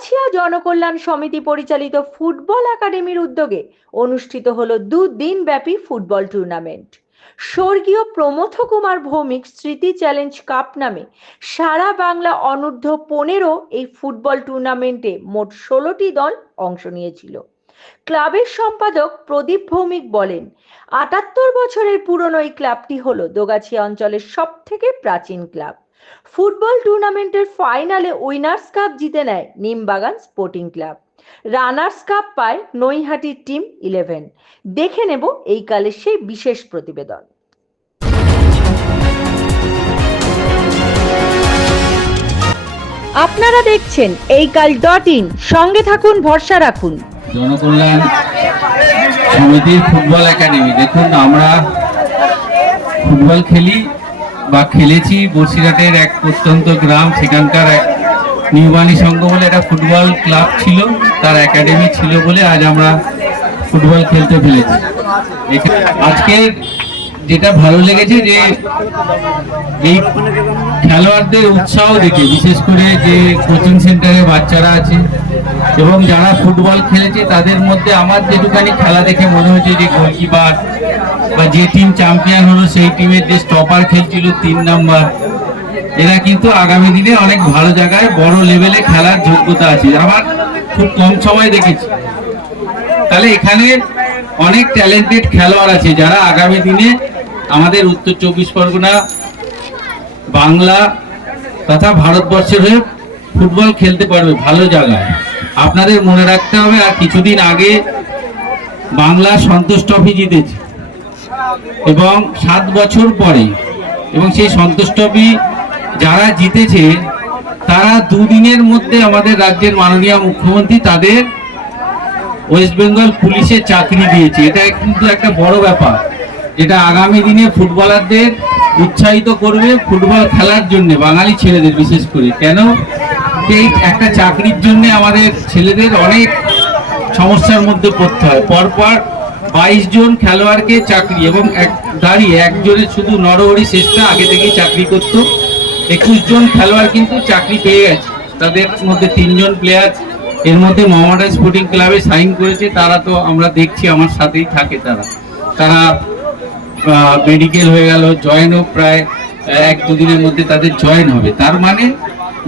দোগাছিয়া জনকল্যাণ সমিতি পরিচালিত ফুটবল একাডেমির উদ্যোগে অনুষ্ঠিত হলো দুদিন ব্যাপী ফুটবল টুর্নামেন্ট। স্বর্গীয় প্রমথ কুমার ভৌমিক স্মৃতি চ্যালেঞ্জ কাপ নামে সারা বাংলা অনূর্ধ্ব-15 এই ফুটবল টুর্নামেন্টে মোট 16টি দল অংশ নিয়েছিল। ক্লাবের সম্পাদক প্রদীপ ভৌমিক বলেন, ৭৮ বছরের পুরনো এই ক্লাবটি হলো দোগাছিয়া অঞ্চলের সবথেকে প্রাচীন ক্লাব। ফুটবল টুর্নামেন্টের ফাইনালে উইনার্স কাপ জিতে নেয় নিমবাগান স্পোর্টিং ক্লাব। রানার্স কাপ পায় নৈহাটির টিম 11। দেখে নেব এই কালের সেই বিশেষ প্রতিবেদন। আপনারা দেখছেন এইকাল.in, সঙ্গে থাকুন, ভরসা রাখুন। জনকল্যাণ সমিতির ফুটবল একাডেমি। দেখুন, আমরা ফুটবল খেলি বা খেলেছি বসিরহাটের এক প্রত্যন্ত গ্রাম, সেখানকার এক নিউবাণী সংঘ বলে একটা ফুটবল ক্লাব ছিল, তার একাডেমি ছিল বলে আজ আমরা ফুটবল খেলতে পেরেছি। আজকে যেটা ভালো লেগেছে যে এই খেলোয়াড়দের উৎসাহ দেখে, বিশেষ করে যে কোচিং সেন্টারে বাচ্চারা আছে এবং যারা ফুটবল খেলেছে তাদের মধ্যে আমার যেটুখানি খেলা দেখে মনে হয়েছে যে গোলকিপার বা যে টিম চ্যাম্পিয়ন হলো সেই টিমের যে স্টপার খেলছিল 3 নম্বর, এরা কিন্তু আগামী দিনে অনেক ভালো জায়গায় বড় লেভেলে খেলার যোগ্যতা আছে, আমার খুব কম সময় দেখেছি। তাহলে এখানে অনেক ট্যালেন্টেড খেলোয়াড় আছে যারা আগামী দিনে আমাদের উত্তর 24 পরগনা, বাংলা তথা ভারতবর্ষের হয়ে ফুটবল খেলতে পারবে ভালো জায়গায়। আপনাদের মনে রাখতে হবে, আর কিছুদিন আগে বাংলা সন্তোষ ট্রফি জিতেছে এবং 7 বছর পরে, এবং সেই সন্তোষ ট্রফি যারা জিতেছে তারা দুদিনের মধ্যে আমাদের রাজ্যের মাননীয় মুখ্যমন্ত্রী তাদের ওয়েস্ট বেঙ্গল পুলিশের চাকরি দিয়েছে। এটা কিন্তু একটা বড় ব্যাপার, যেটা আগামী দিনে ফুটবলারদের উৎসাহিত করবে ফুটবল খেলার জন্য, বাঙালি ছেলেদের বিশেষ করে। কেন এই একটা চাকরির জন্য আমাদের ছেলেদের অনেক সমস্যার মধ্যে পড়তে হয়। পরপর 22 জন খেলোয়াড়কে চাকরি, এবং দাঁড়িয়ে একজনের শুধু নরহরি শেষটা আগে থেকেই চাকরি করত। 21 জন খেলোয়াড় কিন্তু চাকরি পেয়ে গেছে, তাদের মধ্যে 3 জন প্লেয়ার এর মধ্যে মোহামেডান স্পোর্টিং ক্লাবে সাইন করেছে। তারা তো আমরা দেখছি আমার সাথেই থাকে, তারা মেডিকেল হয়ে গেল, জয়েনও প্রায় 1-2 দিনের মধ্যে তাদের জয়েন হবে। তার মানে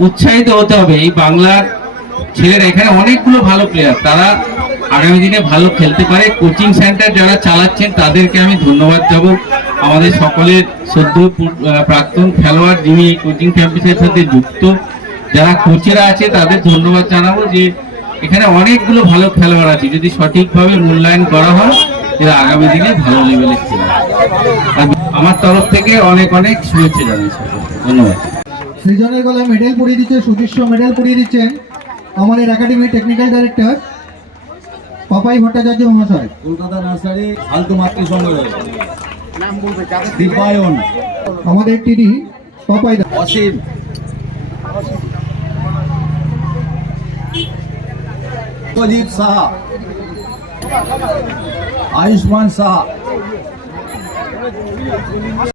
উৎসাহিত হতে হবে এই বাংলার ছেলেরা। এখানে অনেকগুলো ভালো প্লেয়ার, তারা আগামী দিনে ভালো খেলতে পারে। কোচিং সেন্টার যারা চালাচ্ছেন তাদেরকে আমি ধন্যবাদ দেব। আমাদের সকলের সদ্য প্রাক্তন খেলোয়াড় যিনি কোচিং ক্যাম্পাসের সাথে যুক্ত, যারা কোচেরা আছে তাদের ধন্যবাদ জানাবো যে এখানে অনেকগুলো ভালো খেলোয়াড় আছে, যদি সঠিকভাবে মূল্যায়ন করা হয় এরা আগামী দিনে ভালো লেভেলে খেলবে। আমার তরফ থেকে অনেক অনেক শুভেচ্ছা জানাচ্ছি, ধন্যবাদ। সৃজনের গলায় মেডেল পরিয়ে দিচ্ছে, সুদৃশ্য মেডেল পরিয়ে দিচ্ছেন আমাদের একাডেমির টেকনিক্যাল ডাইরেক্টর পাপাই ভট্টাচার্য মহাশয়। কলকাতা নার্সারি ফালতু মাতৃসংঘ দীপায়ন, আমাদের টিডি পাপাই অসীম, প্রদীপ সাহা, আয়ুষ্মান সাহা।